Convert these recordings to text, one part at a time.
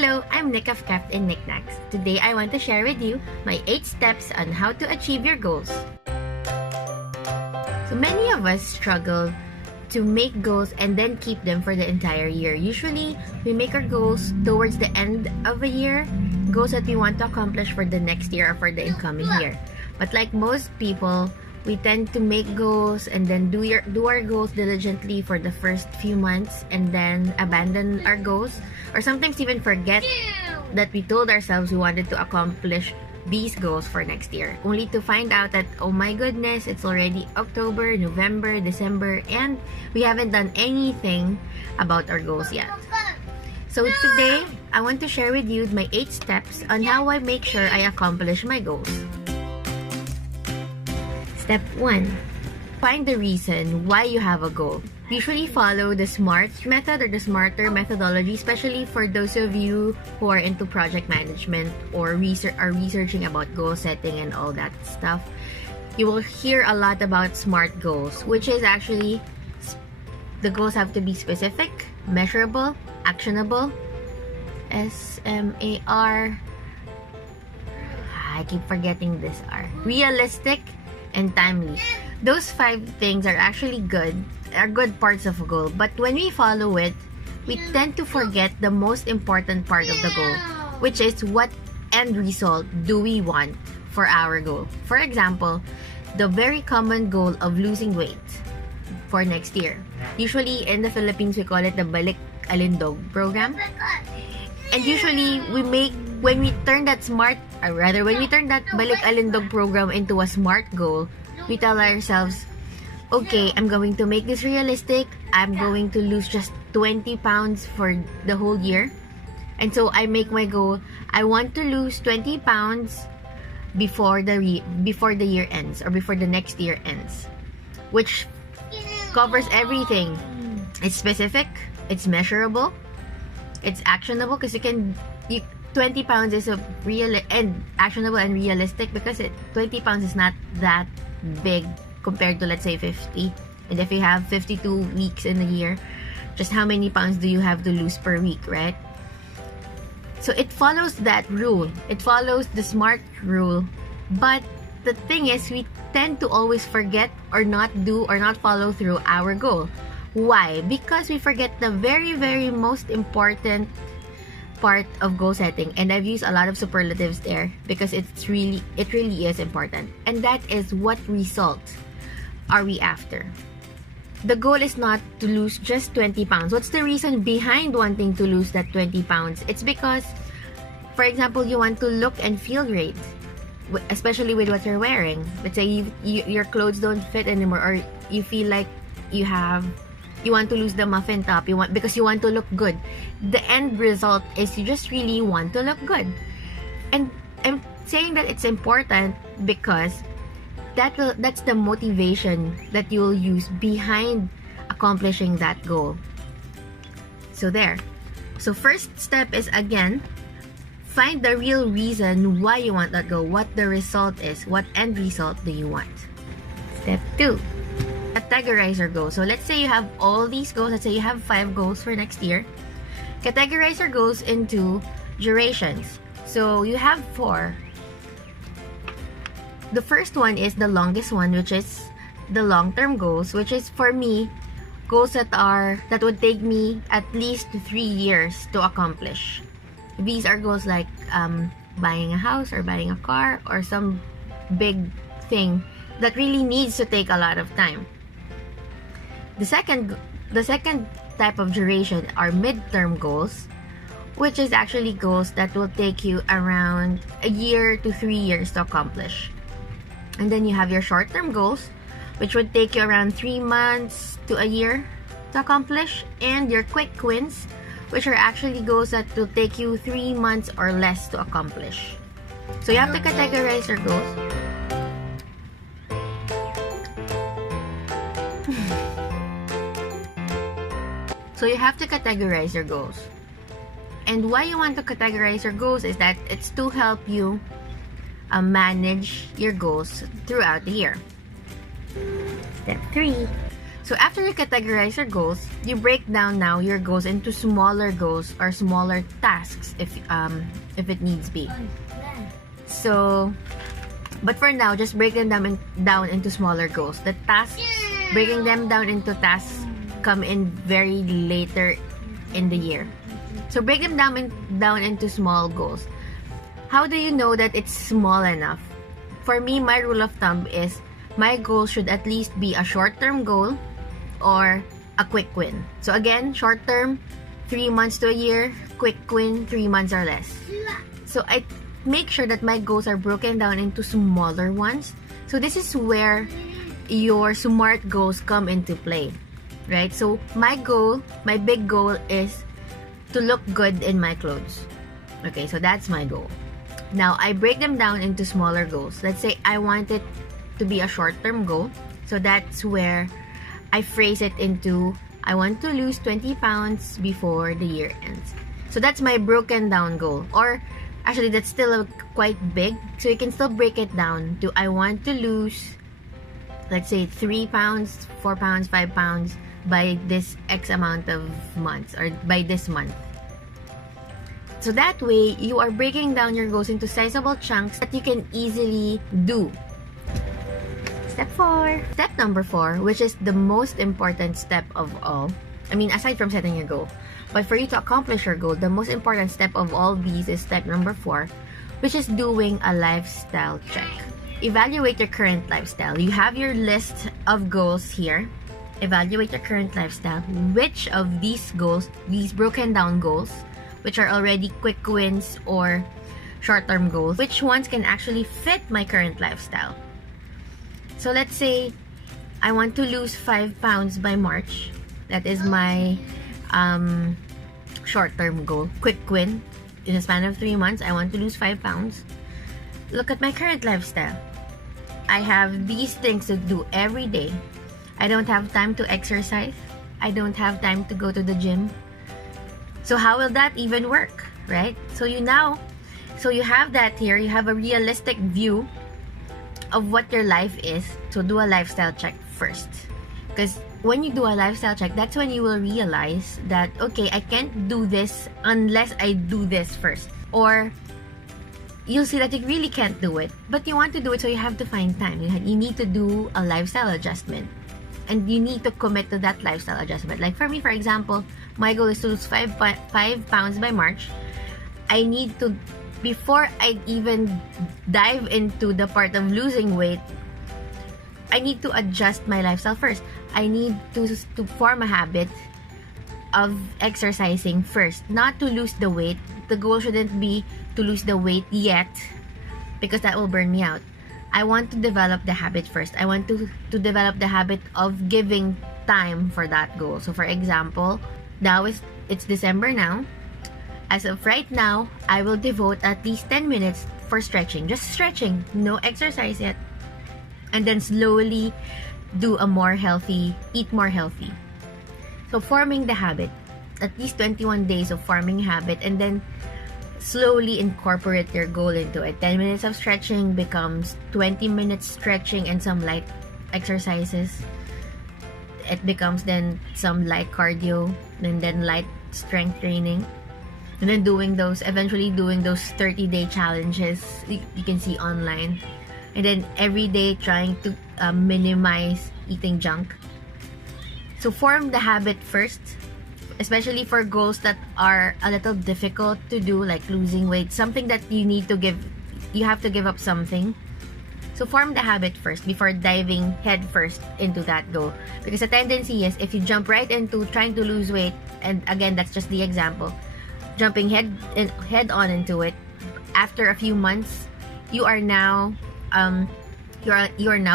Hello, I'm Nick of Craft in Knicnax. Today I want to share with you my 8 steps on how to achieve your goals. So many of us struggle to make goals and then keep them for the entire year. Usually, we make our goals towards the end of a year, goals that we want to accomplish for the next year or for the incoming year. But like most people, we tend to make goals and then do our goals diligently for the first few months and then abandon our goals, or sometimes even forget that we told ourselves we wanted to accomplish these goals for next year, only to find out that, oh my goodness, it's already October, November, December, and we haven't done anything about our goals yet. So today, I want to share with you my 8 steps on how I make sure I accomplish my goals. Step 1. Find the reason why you have a goal. Usually follow the SMART method or the SMARTer methodology, especially for those of you who are into project management or are researching about goal setting and all that stuff. You will hear a lot about SMART goals, which is actually the goals have to be specific, measurable, actionable, SMAR, I keep forgetting this R, realistic, and timely. Those 5 things are actually good parts of a goal, but when we follow it, we tend to forget the most important part of the goal, which is what end result do we want for our goal. For example, the very common goal of losing weight for next year. Usually in the Philippines, we call it the Balik Alindog program. And usually when we turn that Balik Alindog program into a SMART goal, we tell ourselves, okay, I'm going to make this realistic. I'm going to lose just 20 pounds for the whole year. And so I make my goal, I want to lose 20 pounds before the year ends, or before the next year ends, which covers everything. It's specific, it's measurable, it's actionable, because 20 pounds is actionable and realistic, because 20 pounds is not that big compared to, let's say, 50. And if you have 52 weeks in a year, just how many pounds do you have to lose per week, right? So it follows that rule. It follows the SMART rule. But the thing is, we tend to always forget or not do or not follow through our goal. Why? Because we forget the very, very most important part of goal setting, and I've used a lot of superlatives there because it really is important, and that is, what result are we after? The goal is not to lose just 20 pounds. What's the reason behind wanting to lose that 20 pounds? It's because, for example, you want to look and feel great, especially with what you're wearing. Let's say your clothes don't fit anymore, or you feel like you want to lose the muffin top because you want to look good. The end result is you just really want to look good. And I'm saying that it's important because that's the motivation that you will use behind accomplishing that goal. So there. So first step is, again, find the real reason why you want that goal, what the result is, what end result do you want. Step 2. Categorize your goals. So let's say you have all these goals. Let's say you have 5 goals for next year. Categorize your goals into durations. So you have 4. The first one is the longest one, which is the long-term goals, which is, for me, goals that would take me at least 3 years to accomplish. These are goals like buying a house or buying a car or some big thing that really needs to take a lot of time. The second type of duration are midterm goals, which is actually goals that will take you around a year to 3 years to accomplish. And then you have your short-term goals, which would take you around 3 months to a year to accomplish, and your quick wins, which are actually goals that will take you 3 months or less to accomplish. So you have to categorize your goals. So you have to categorize your goals. And why you want to categorize your goals is that it's to help you manage your goals throughout the year. Step 3. So after you categorize your goals, you break down now your goals into smaller goals or smaller tasks if it needs be. So, but for now, just break them down into smaller goals. The tasks, breaking them down into tasks come in very later in the year. So break them down into small goals. How do you know that it's small enough? For me, my rule of thumb is my goal should at least be a short-term goal or a quick win. So again, short-term, 3 months to a year, quick win, 3 months or less. So I make sure that my goals are broken down into smaller ones. So this is where your SMART goals come into play, right? So my big goal is to look good in my clothes. Okay, so that's my goal. Now, I break them down into smaller goals. Let's say I want it to be a short-term goal. So that's where I phrase it into, I want to lose 20 pounds before the year ends. So that's my broken down goal. Or, actually, that's still quite big. So you can still break it down to, I want to lose, let's say, 3 pounds, 4 pounds, 5 pounds by this X amount of months or by this month. So that way, you are breaking down your goals into sizable chunks that you can easily do. Step 4. Step number 4, which is the most important step of all. I mean, aside from setting your goal. But for you to accomplish your goal, the most important step of all these is step number 4, which is doing a lifestyle check. Evaluate your current lifestyle. You have your list of goals here. Evaluate your current lifestyle. Which of these goals, these broken down goals, which are already quick wins or short-term goals, which ones can actually fit my current lifestyle? So let's say I want to lose 5 pounds by March. That is my short-term goal. Quick win. In a span of 3 months, I want to lose 5 pounds. Look at my current lifestyle. I have these things to do every day. I don't have time to exercise. I don't have time to go to the gym. So how will that even work, right? So you have that here. You have a realistic view of what your life is. So do a lifestyle check first. Because when you do a lifestyle check, that's when you will realize that, okay, I can't do this unless I do this first. Or you'll see that you really can't do it, but you want to do it, so you have to find time. You need to do a lifestyle adjustment. And you need to commit to that lifestyle adjustment. Like for me, for example, my goal is to lose 5 pounds by March. I need to, before I even dive into the part of losing weight, I need to adjust my lifestyle first. I need to form a habit of exercising first, not to lose the weight. The goal shouldn't be to lose the weight yet, because that will burn me out. I want to develop the habit first. I want to develop the habit of giving time for that goal. So for example, now it's December now. As of right now, I will devote at least 10 minutes for stretching. Just stretching, no exercise yet. And then slowly do eat more healthy. So forming the habit, at least 21 days of forming habit, and then slowly incorporate your goal into it. 10 minutes of stretching becomes 20 minutes stretching and some light exercises. It becomes then some light cardio, and then light strength training. And then eventually doing those 30-day challenges you can see online. And then every day trying to minimize eating junk. So form the habit first, especially for goals that are a little difficult to do, like losing weight, something that you have to give up something. So form the habit first before diving head first into that goal. Because the tendency is, if you jump right into trying to lose weight, and again, that's just the example, jumping head on into it, after a few months, you are now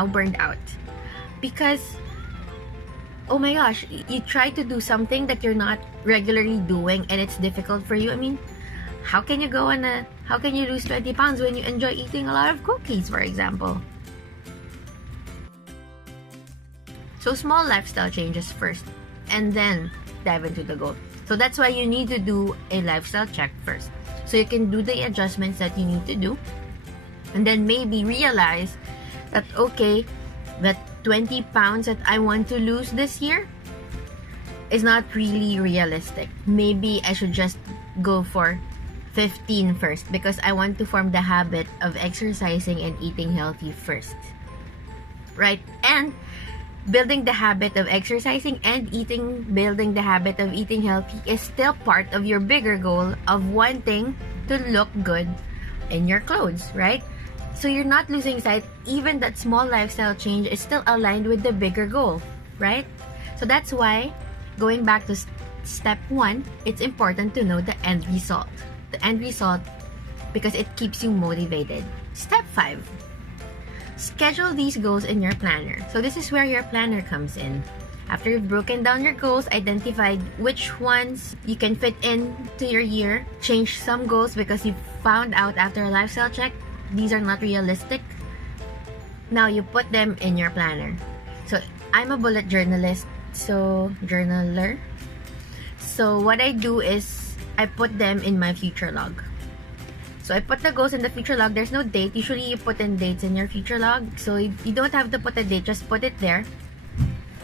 burned out. Because, oh my gosh, you try to do something that you're not regularly doing and it's difficult for you. I mean, how can you lose 20 pounds when you enjoy eating a lot of cookies, for example? So small lifestyle changes first, and then dive into the goal. So that's why you need to do a lifestyle check first. So you can do the adjustments that you need to do, and then maybe realize that, okay, that 20 pounds that I want to lose this year is not really realistic. Maybe I should just go for 15 first because I want to form the habit of exercising and eating healthy first. Right? And building the habit of exercising and building the habit of eating healthy is still part of your bigger goal of wanting to look good in your clothes, right? So you're not losing sight, even that small lifestyle change is still aligned with the bigger goal, right? So that's why, going back to step 1, it's important to know the end result. The end result, because it keeps you motivated. Step 5, schedule these goals in your planner. So this is where your planner comes in. After you've broken down your goals, identified which ones you can fit into your year, change some goals because you found out after a lifestyle check these are not realistic. Now you put them in your planner. So I'm a bullet journalist, journaler. So what I do is I put them in my future log. So I put the goals in the future log. There's no date. Usually you put in dates in your future log. So you don't have to put a date. Just put it there.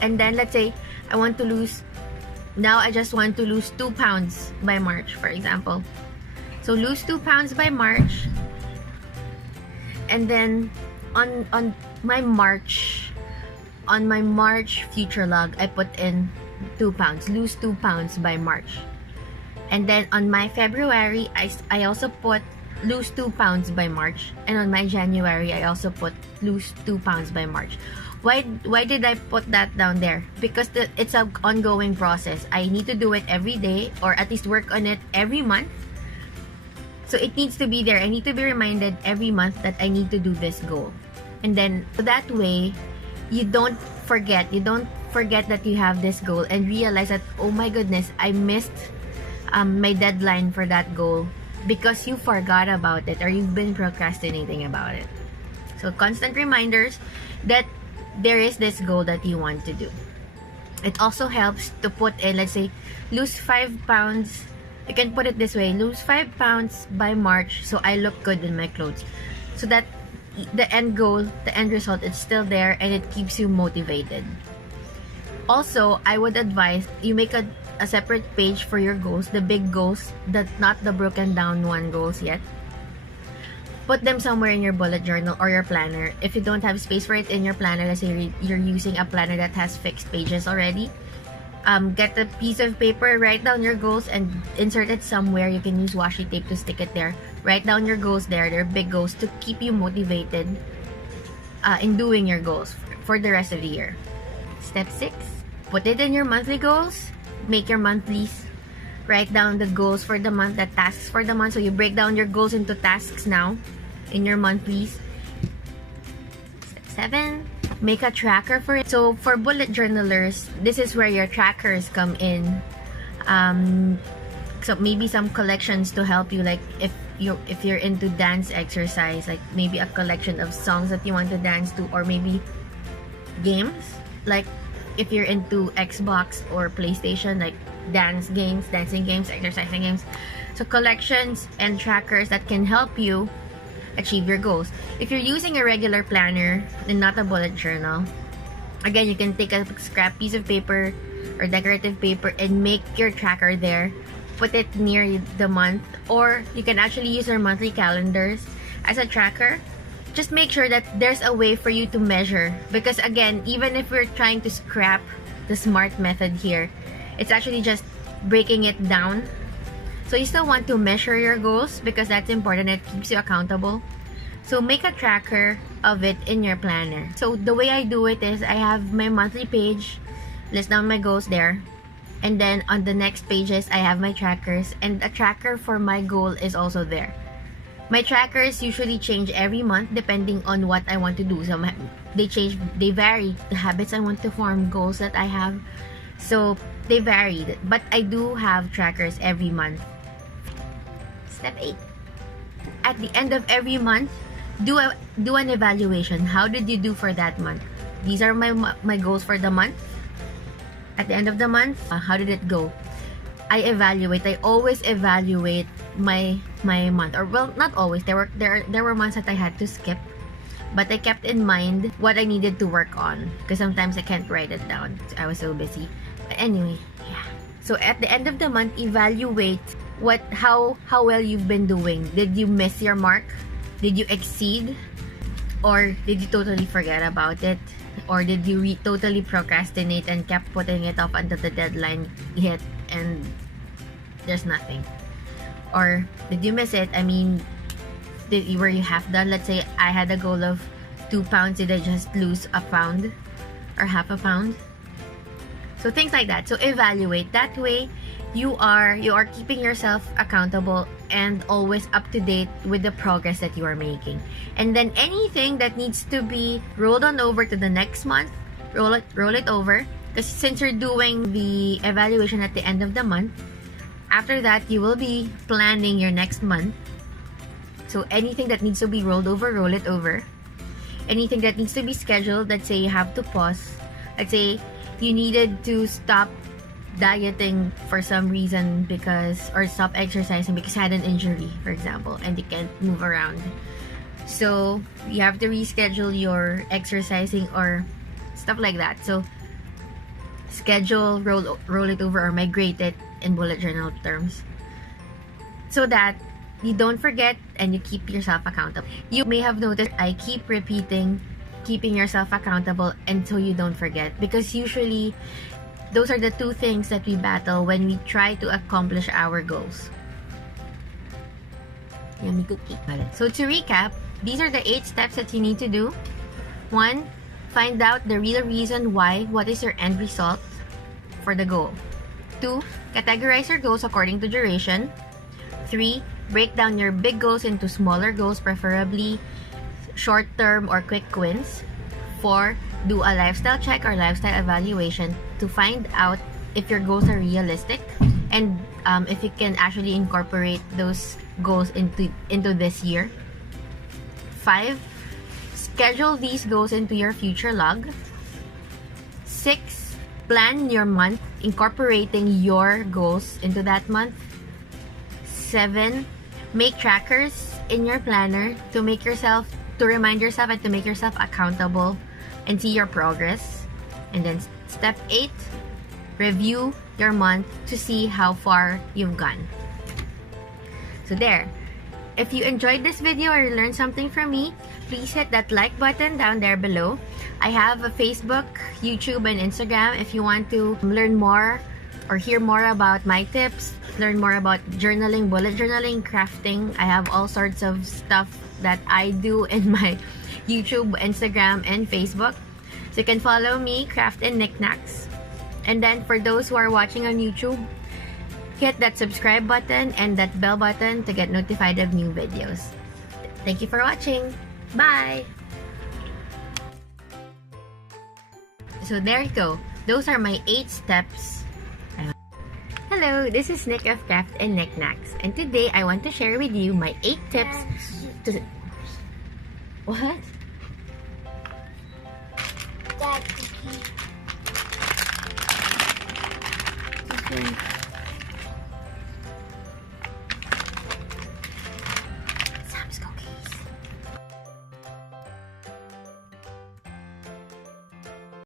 And then let's say I want to lose, now I just want to lose 2 pounds by March, for example. So lose 2 pounds by March. And then on my March future log, I put in 2 pounds. Lose 2 pounds by March. And then on my February, I also put lose 2 pounds by March. And on my January, I also put lose 2 pounds by March. Why did I put that down there? Because it's an ongoing process. I need to do it every day, or at least work on it every month. So it needs to be there. I need to be reminded every month that I need to do this goal. And then that way, you don't forget that you have this goal and realize that, oh my goodness, I missed my deadline for that goal because you forgot about it or you've been procrastinating about it. So constant reminders that there is this goal that you want to do. It also helps to put in, let's say, lose 5 pounds. You can put it this way, lose 5 pounds by March so I look good in my clothes. So that the end goal, the end result, it's still there and it keeps you motivated. Also, I would advise you make a separate page for your goals, the big goals, not the broken down goals yet. Put them somewhere in your bullet journal or your planner. If you don't have space for it in your planner, let's say you're using a planner that has fixed pages already, get a piece of paper, write down your goals and insert it somewhere. You can use washi tape to stick it there. Write down your goals there. They're big goals to keep you motivated in doing your goals for the rest of the year. Step 6, put it in your monthly goals. Make your monthlies. Write down the goals for the month, the tasks for the month. So you break down your goals into tasks now in your monthlies. Step 7, make a tracker for it. So for bullet journalers, this is where your trackers come in. So maybe some collections to help you, like if you're into dance exercise, like maybe a collection of songs that you want to dance to, or maybe games, like if you're into Xbox or PlayStation, like dancing games, exercising games. So collections and trackers that can help you achieve your goals. If you're using a regular planner and not a bullet journal, again, you can take a scrap piece of paper or decorative paper and make your tracker there. Put it near the month, or you can actually use your monthly calendars as a tracker. Just make sure that there's a way for you to measure, because again, even if we're trying to scrap the SMART method here, it's actually just breaking it down. So you still want to measure your goals because that's important. It keeps you accountable. So make a tracker of it in your planner. So the way I do it is I have my monthly page, list down my goals there, and then on the next pages I have my trackers, and a tracker for my goal is also there. My trackers usually change every month depending on what I want to do. So they vary. The habits I want to form, goals that I have, so they vary. But I do have trackers every month. Step 8. At the end of every month, do an evaluation. How did you do for that month? These are my goals for the month. At the end of the month, how did it go? I always evaluate my month, or well, not always. There were months that I had to skip, but I kept in mind what I needed to work on because sometimes I can't write it down. I was so busy. But anyway, yeah. So at the end of the month, evaluate how well you've been doing. Did you miss your mark? Did you exceed? Or did you totally forget about it? Or did you totally procrastinate and kept putting it off until the deadline hit and there's nothing? Or did you miss it? I mean, were you half done? Let's say I had a goal of 2 pounds. Did I just lose a pound or half a pound? So things like that. So evaluate. That way, you are keeping yourself accountable and always up to date with the progress that you are making. And then anything that needs to be rolled on over to the next month, roll it over. Because since you're doing the evaluation at the end of the month, after that you will be planning your next month. So anything that needs to be rolled over, roll it over. Anything that needs to be scheduled, let's say you have to pause. Let's say you needed to stop dieting for some reason or stop exercising because you had an injury, for example, and you can't move around. So you have to reschedule your exercising or stuff like that. So schedule, roll it over, or migrate it in bullet journal terms, so that you don't forget and you keep yourself accountable. You may have noticed I keep repeating keeping yourself accountable until you don't forget, because usually those are the two things that we battle when we try to accomplish our goals. Yummy cookie. So to recap, these are the 8 steps that you need to do. 1. Find out the real reason why. What is your end result for the goal? 2. Categorize your goals according to duration. 3. Break down your big goals into smaller goals, preferably short-term or quick wins. 4. Do a lifestyle check or lifestyle evaluation to find out if your goals are realistic and if you can actually incorporate those goals into this year. 5. Schedule these goals into your future log. 6. Plan your month, incorporating your goals into that month. 7. Make trackers in your planner to remind yourself and to make yourself accountable and see your progress. And then step 8, review your month to see how far you've gone. So there. If you enjoyed this video or learned something from me, please hit that like button down there below. I have a Facebook, YouTube, and Instagram. If you want to learn more or hear more about my tips, learn more about journaling, bullet journaling, crafting, I have all sorts of stuff that I do in my YouTube, Instagram, and Facebook. So you can follow me, Craft and Knicnax. And then for those who are watching on YouTube, hit that subscribe button and that bell button to get notified of new videos. Thank you for watching. Bye! So there you go. Those are my 8 steps. Hello, this is Nick of Craft and Knicnax. And today I want to share with you my 8 tips to... What? That cookie.